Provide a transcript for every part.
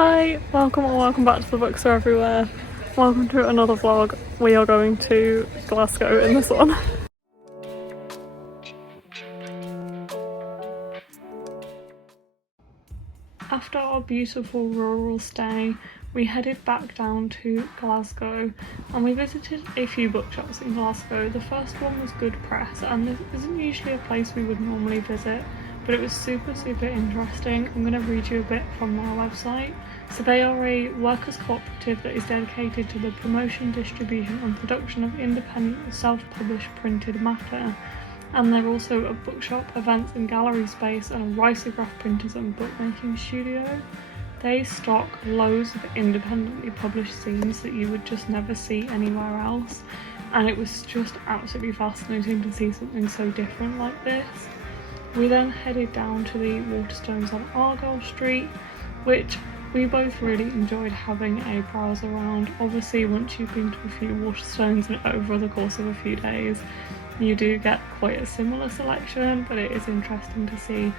Hi, welcome or welcome back to the Books Are Everywhere. Welcome to another vlog. We are going to Glasgow in this one. After our beautiful rural stay, we headed back down to Glasgow and we visited a few bookshops in Glasgow. The first one was Good Press, and this isn't usually a place we would normally visit, but it was super interesting. I'm going to read you a bit from their website. So they are a workers' cooperative that is dedicated to the promotion, distribution and production of independent self-published printed matter. And they're also a bookshop, events and gallery space, and a risograph printers and bookmaking studio. They stock loads of independently published zines that you would just never see anywhere else, and it was just absolutely fascinating to see something so different like this. We then headed down to the Waterstones on Argyle Street, which we both really enjoyed having a browse around. Obviously, once you've been to a few Waterstones over the course of a few days, you do get quite a similar selection, but it is interesting to see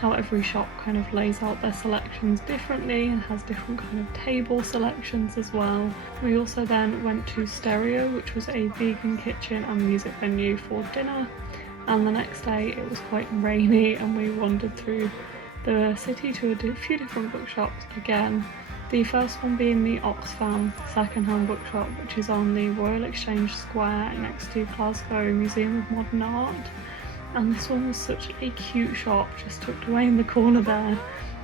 how every shop kind of lays out their selections differently and has different kind of table selections as well. We also then went to Stereo, which was a vegan kitchen and music venue for dinner, and the next day it was quite rainy and we wandered through the city to a few different bookshops again. The first one being the Oxfam second-hand bookshop, which is on the Royal Exchange Square next to Glasgow Museum of Modern Art. And this one was such a cute shop, just tucked away in the corner there.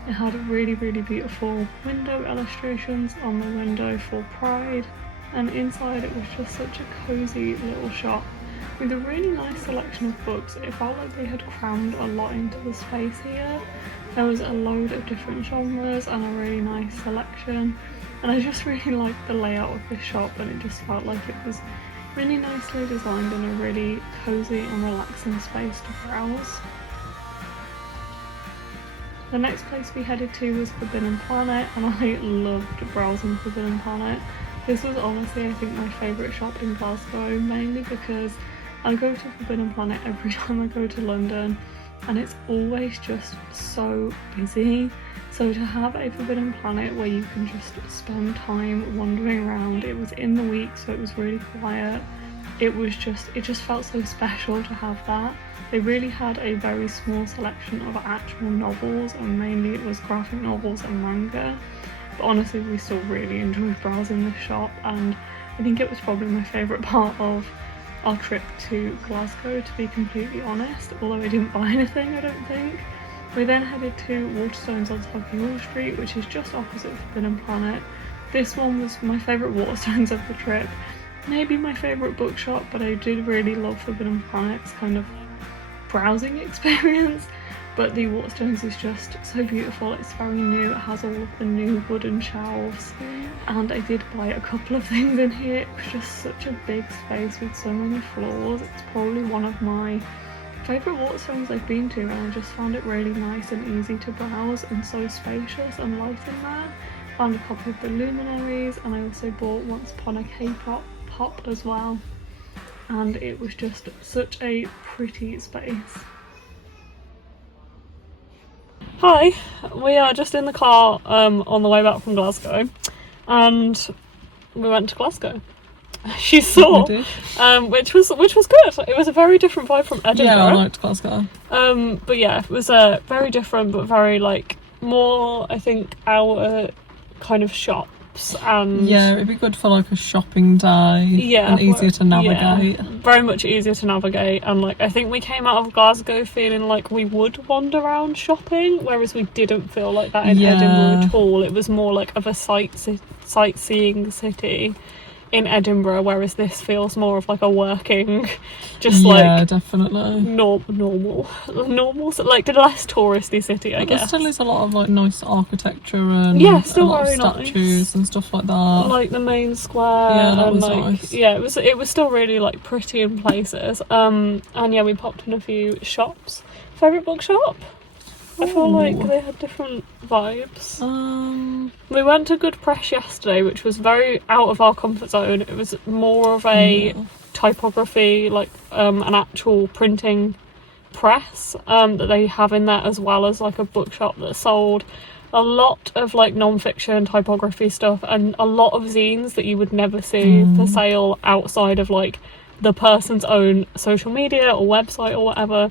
It had really beautiful window illustrations on the window for Pride, and inside it was just such a cosy little shop with a really nice selection of books. It felt like they had crammed a lot into the space here. There was a load of different genres and a really nice selection, and I just really liked the layout of this shop, and it just felt like it was really nicely designed in a really cosy and relaxing space to browse. The next place we headed to was Forbidden Planet, and I loved browsing Forbidden Planet. This was honestly, I think, my favourite shop in Glasgow, mainly because I go to Forbidden Planet every time I go to London, and it's always just so busy. So to have a Forbidden Planet where you can just spend time wandering around, it was in the week so it was really quiet, it just felt so special to have that. They really had a very small selection of actual novels, and mainly it was graphic novels and manga, but honestly we still really enjoyed browsing this shop, and I think it was probably my favourite part of our trip to Glasgow, to be completely honest, although I didn't buy anything, I don't think. We then headed to Waterstones on Solihull Street, which is just opposite Forbidden Planet. This one was my favourite Waterstones of the trip, maybe my favourite bookshop, but I did really love Forbidden Planet's kind of browsing experience. But the Waterstones is just so beautiful. It's very new, it has all of the new wooden shelves, and I did buy a couple of things in here. It was just such a big space with so many floors. It's probably one of my favourite Waterstones I've been to, and I just found it really nice and easy to browse and so spacious and light in there. Found a couple of the luminaries, and I also bought Once Upon a K-pop as well, and it was just such a pretty space. Hi, we are just in the car on the way back from Glasgow, and we went to Glasgow. She saw, which was good. It was a very different vibe from Edinburgh. Yeah, I liked Glasgow. But yeah, it was a very different, but very like more, I think, our kind of shops. And yeah, it'd be good for like a shopping day. Yeah, and easier to navigate. Yeah, very much easier to navigate, and like I think we came out of Glasgow feeling like we would wander around shopping, whereas we didn't feel like that in Edinburgh at all. It was more like of a sightseeing city in Edinburgh, whereas this feels more of like a working, just like definitely normal, like the less touristy city, I guess. There still is a lot of like nice architecture and still a lot very of statues nice. And stuff like that. Like the main square, that and was like nice. Yeah, it was still really like pretty in places. And yeah, we popped in a few shops. Favourite bookshop? I feel like they had different vibes. We went to Good Press yesterday, which was very out of our comfort zone. It was more of a typography, like an actual printing press that they have in there, as well as like a bookshop that sold a lot of like non-fiction typography stuff, and a lot of zines that you would never see for sale outside of like the person's own social media or website or whatever.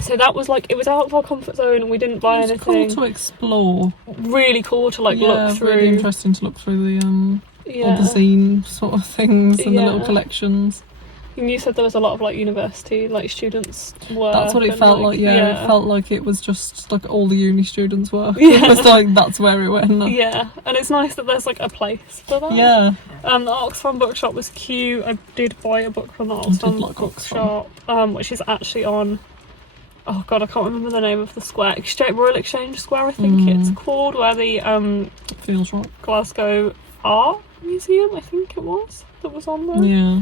So that was like, it was out of our comfort zone, and we didn't buy anything. It was cool to explore. Really cool to like look through. Really interesting to look through the all the zine sort of things and the little collections. And you said there was a lot of like university like students work. That's what it felt like. Yeah, it felt like it was just like all the uni students work. Yeah. It was like that's where it went. Yeah, and it's nice that there's like a place for that. Yeah. The Oxfam Bookshop was cute. I did buy a book from the Oxfam Bookshop, which is actually on, oh god, I can't remember the name of the square. Royal Exchange Square, I think it's called, where the feels right. Glasgow Art Museum, I think it was, that was on there. Yeah.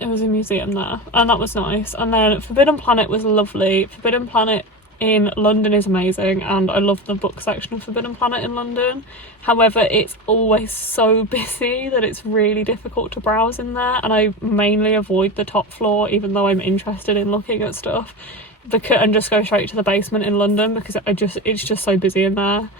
It was a museum there, and that was nice. And then Forbidden Planet was lovely. Forbidden Planet in London is amazing, and I love the book section of Forbidden Planet in London. However, it's always so busy that it's really difficult to browse in there, and I mainly avoid the top floor, even though I'm interested in looking at stuff, and just go straight to the basement in London, because it's just so busy in there.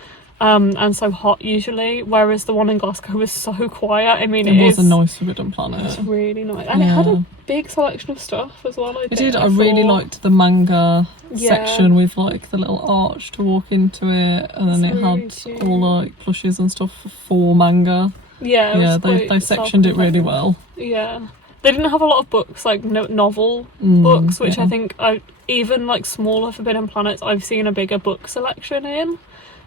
And so hot usually, whereas the one in Glasgow was so quiet. I mean, it was a nice Forbidden Planet. It's really nice, and it had a big selection of stuff as well. It did. I really liked the manga section with like the little arch to walk into it, and then it had cute. All like plushes and stuff for manga. Yeah, they sectioned it really well. Yeah, they didn't have a lot of books, like novel books, which I think even like smaller Forbidden Planets I've seen a bigger book selection in.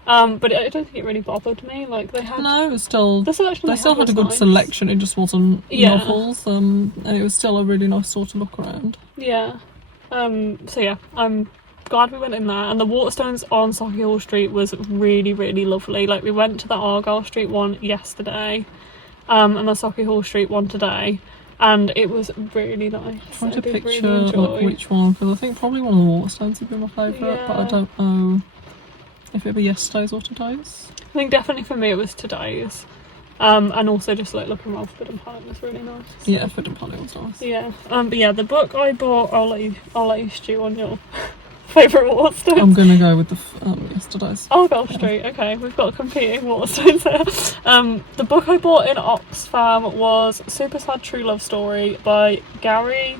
But I don't think it really bothered me. Like they had it was still the selection. They still had a good selection. It just wasn't novels, and it was still a really nice store to look around. Yeah. So yeah, I'm glad we went in there. And the Waterstones on Sauchiehall Street was really, really lovely. Like we went to the Argyle Street one yesterday, and the Sauchiehall Street one today, and it was really nice. I'm trying to picture like which one, because I think probably one of the Waterstones would be my favourite, but I don't know if it'd be yesterday's or today's. I think definitely for me it was today's. And also just like looking around Forbidden Planet was really nice. Yeah, Forbidden Planet was nice. Yeah. But yeah, the book I bought, I'll let you stew on your favourite Waterstones. I'm gonna go with the yesterday's. Argyle Street. Okay, we've got competing Waterstones there. The book I bought in Oxfam was Super Sad True Love Story by Gary.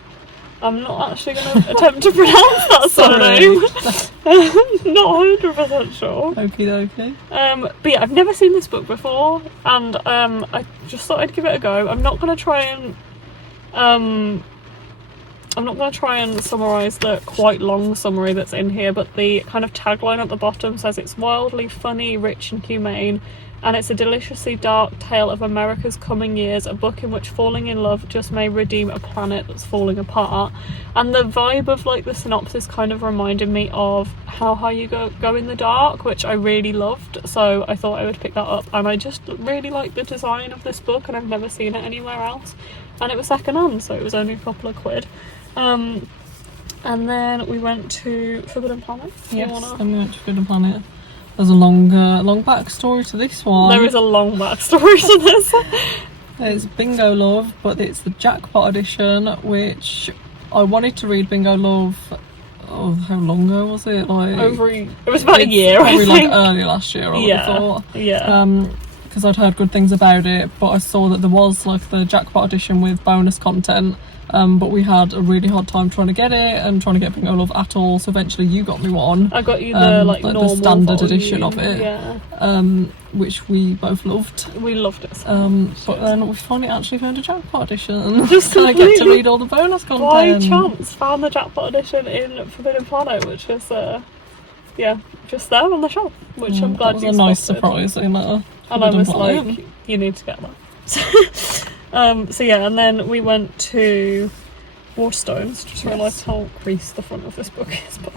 I'm not actually going to attempt to pronounce that surname. Not 100% sure. Okie dokie. But yeah, I've never seen this book before, and I just thought I'd give it a go. I'm not going to try and summarise the quite long summary that's in here, but the kind of tagline at the bottom says it's wildly funny, rich and humane, and it's a deliciously dark tale of America's coming years, a book in which falling in love just may redeem a planet that's falling apart. And the vibe of like the synopsis kind of reminded me of How High You Go in the Dark, which I really loved, so I thought I would pick that up. And I just really like the design of this book, and I've never seen it anywhere else, and it was second hand, so it was only a couple of quid. And then we went to Forbidden Planet. Yes, then we went to Forbidden Planet. There's a long backstory to this one. There is a long backstory to this. It's Bingo Love, but it's the jackpot edition, which I wanted to read Bingo Love. Oh, how long ago was it? Like it was about a year. Probably like early last year. I would have thought. Yeah. Because I'd heard good things about it, but I saw that there was like the jackpot edition with bonus content. But we had a really hard time trying to get it and trying to get Bingo Love at all, so eventually you got me one. I got you the normal the standard volume edition of it, which we both loved. We loved it so much. But then we finally actually found a jackpot edition. Just I get to read all the bonus content. By chance found the jackpot edition in Forbidden Planet, which was just there on the shelf, which I'm glad you spotted. It was a nice surprise in that. And I was like, you need to get that. So yeah, and then we went to Waterstones. Just realised how creased the front of this book is, but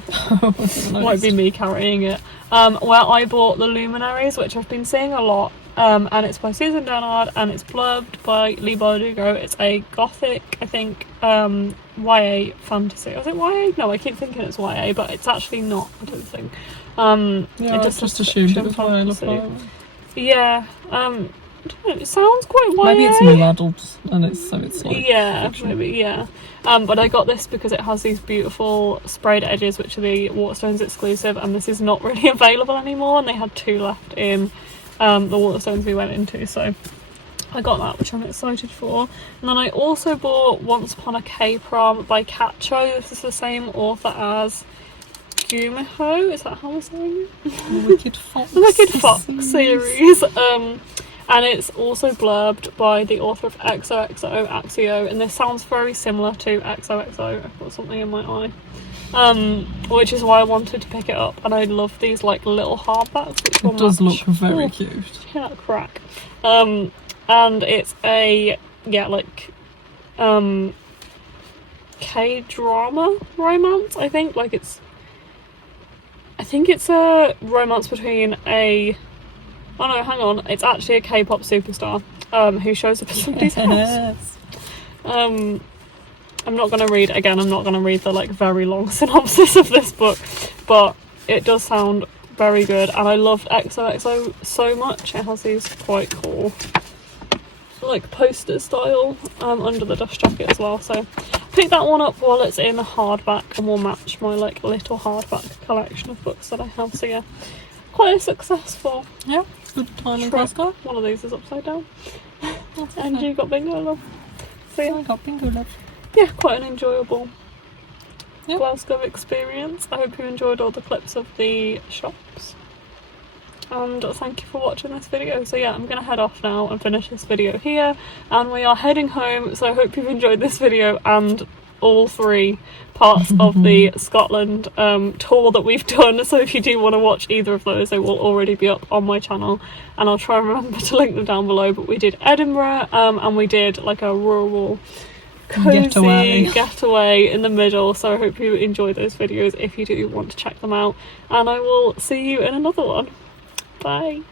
might be me carrying it. Where I bought The Luminaries, which I've been seeing a lot, and it's by Susan Dennard, and it's blurbed by Lee Bardugo. It's a gothic, I think, YA fantasy. Was it YA? No, I keep thinking it's YA, but it's actually not, I don't think. I just assumed it was YA. Yeah, don't know, it sounds quite YA. Maybe it's more adult and it's like yeah, fiction. maybe, yeah. But I got this because it has these beautiful sprayed edges, which are the Waterstones exclusive, and this is not really available anymore, and they had 2 left in the Waterstones we went into, so I got that, which I'm excited for. And then I also bought Once Upon a K-Prom by Cacho. This is the same author as Gumiho, is that how I'm saying it? The Wicked Fox. The Wicked Fox series. And it's also blurbed by the author of XOXO Axio, and this sounds very similar to XOXO. I've got something in my eye. Which is why I wanted to pick it up, and I love these like little hardbacks, which will It does match. look very cute. Yeah, crack. And it's a K-drama romance, I think. I think it's a romance between a... Oh no, hang on. It's actually a K-pop superstar who shows up at somebody's house. I'm not going to read the like very long synopsis of this book, but it does sound very good, and I loved XOXO so much. It has these quite cool like poster style under the dust jacket as well, so pick that one up while it's in hardback and will match my like little hardback collection of books that I have. So yeah, quite successful. Yeah, good time in Glasgow. One of these is upside down. And you got bingo, love. So yeah, I got bingo, love. Yeah, quite an enjoyable Glasgow experience. I hope you enjoyed all the clips of the shops, and thank you for watching this video. So yeah, I'm gonna head off now and finish this video here, and we are heading home. So I hope you've enjoyed this video and all 3 parts of the Scotland tour that we've done. So if you do want to watch either of those, they will already be up on my channel, and I'll try and remember to link them down below. But we did Edinburgh and we did like a rural cozy getaway in the middle, so I hope you enjoy those videos if you do want to check them out, and I will see you in another one. Bye.